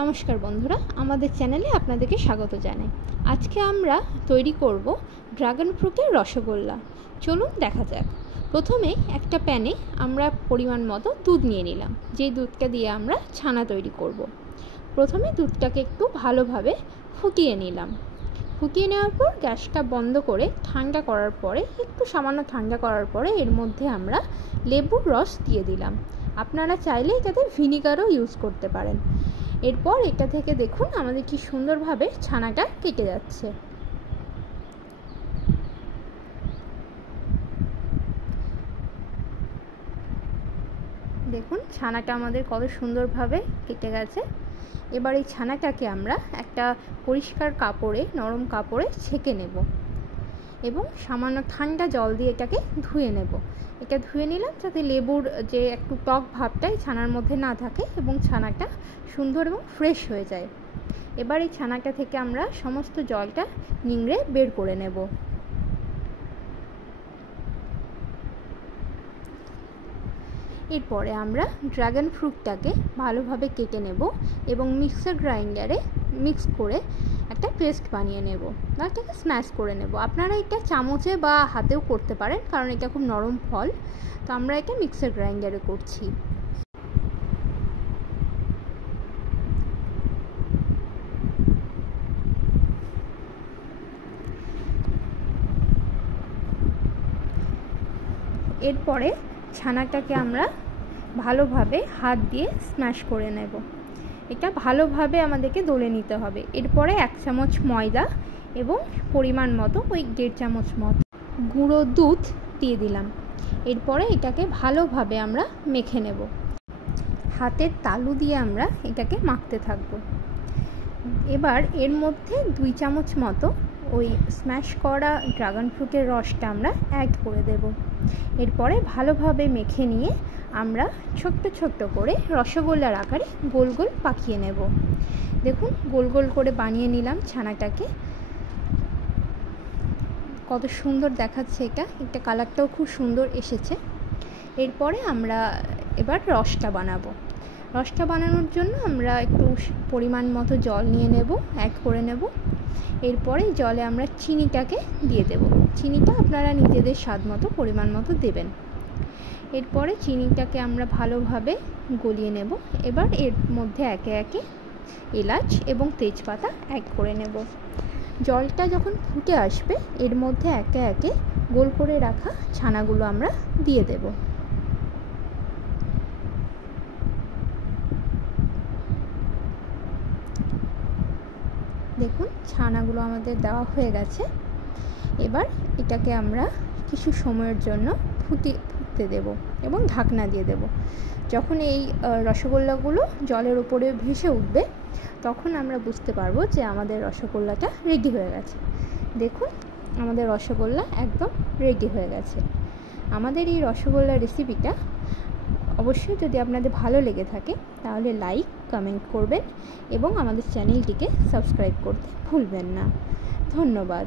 নমস্কার বন্ধুরা, আমাদের চ্যানেলে আপনাদেরকে স্বাগত জানাই। আজকে আমরা তৈরি করব ড্রাগন ফ্রুটের রসগোল্লা। চলুন দেখা যাক। প্রথমে একটা প্যানে আমরা পরিমাণ মতো দুধ নিয়ে নিলাম, যেই দুধটা দিয়ে আমরা ছানা তৈরি করব। প্রথমে দুধটাকে একটু ভালোভাবে ফুটিয়ে নিলাম। ফুটিয়ে নেওয়ার পর গ্যাসটা বন্ধ করে ঠান্ডা করার পরে, একটু সামান্য ঠান্ডা করার পরে এর মধ্যে আমরা লেবুর রস দিয়ে দিলাম। আপনারা চাইলে এটাতে ভিনিগারও ইউজ করতে পারেন। এরপর এটা থেকে দেখুন আমাদের কি সুন্দরভাবে ছানাটা কেটে যাচ্ছে। দেখুন ছানাটা আমাদের কত সুন্দরভাবে কেটে গেছে। এবার এই ছানাটাকে আমরা একটা পরিষ্কার কাপড়ে, নরম কাপড়ে ছেঁকে নেব এবং সামান্য ঠান্ডা জল দিয়ে এটাকে ধুয়ে নেব। এটা ধুয়ে নিলাম যাতে লেবুর যে একটু টক ভাবটা এই ছানার মধ্যে না থাকে এবং ছানাটা সুন্দর এবং ফ্রেশ হয়ে যায়। এবার এই ছানাটা থেকে আমরা সমস্ত জলটা নিংড়ে বের করে নেব। এরপরে আমরা ড্রাগন ফ্রুটটাকে ভালোভাবে কেটে নেব এবং মিক্সার গ্রাইন্ডারে মিক্স করে একটা পেস্ট বানিয়ে নেব বা এটাকে স্ম্যাশ করে নেব। আপনারা এটা চামচে বা হাতেও করতে পারেন, কারণ এটা খুব নরম ফল। তো আমরা এটা মিক্সার গ্রাইন্ডারে করছি। এরপরে ছানাটাকে আমরা ভালোভাবে হাত দিয়ে স্ম্যাশ করে নেব। এটা ভালোভাবে আমাদেরকে দলে নিতে হবে। এরপরে 1 চামচ ময়দা এবং পরিমাণ মতো ওই 1.5 চামচ মতো গুঁড়ো দুধ দিয়ে দিলাম। এরপরে এটাকে ভালোভাবে আমরা মেখে নেব। হাতের তালু দিয়ে আমরা এটাকে মাখতে থাকব। এবার এর মধ্যে 2 চামচ মতো ওই স্ম্যাশ করা ড্রাগন ফ্রুটের রসটা আমরা অ্যাড করে দেব। এরপরে ভালোভাবে মেখে নিয়ে আমরা ছোট্ট ছোট্ট করে রসগোল্লার আকারে গোল গোল পাকিয়ে নেব। দেখুন গোল গোল করে বানিয়ে নিলাম ছানাটাকে। কত সুন্দর দেখাচ্ছে এটা কালারটাও খুব সুন্দর এসেছে। এরপরে আমরা এবার রসটা বানাবো। রসটা বানানোর জন্য আমরা একটু পরিমাণ মতো জল নিয়ে নেব, অ্যাড করে নেব। এরপরে জলে আমরা চিনিটাকে দিয়ে দেব। চিনিটা আপনারা নিজেদের স্বাদ মতো পরিমাণ মতো দেবেন। এরপরে চিনিটাকে আমরা ভালোভাবে গলিয়ে নেব। এবার এর মধ্যে একে একে এলাচ এবং তেজপাতা অ্যাড করে নেব। জলটা যখন ফুটে আসবে এর মধ্যে একে একে গোল করে রাখা ছানাগুলো আমরা দিয়ে দেব। দেখুন ছানাগুলো আমাদের দেওয়া হয়ে গেছে। এবার এটাকে আমরা কিছু সময়ের জন্য ফুটতে দেব এবং ঢাকনা দিয়ে দেব। যখন এই রসগোল্লাগুলো জলের উপরে ভেসে উঠবে তখন আমরা বুঝতে পারবো যে আমাদের রসগোল্লাটা রেডি হয়ে গেছে। দেখুন আমাদের রসগোল্লা একদম রেডি হয়ে গেছে। আমাদের এই রসগোল্লা রেসিপিটা অবশ্যই যদি আপনাদের ভালো লেগে থাকে তাহলে লাইক, কমেন্ট করবেন এবং আমাদের চ্যানেলটিকে সাবস্ক্রাইব করতে ভুলবেন না। ধন্যবাদ।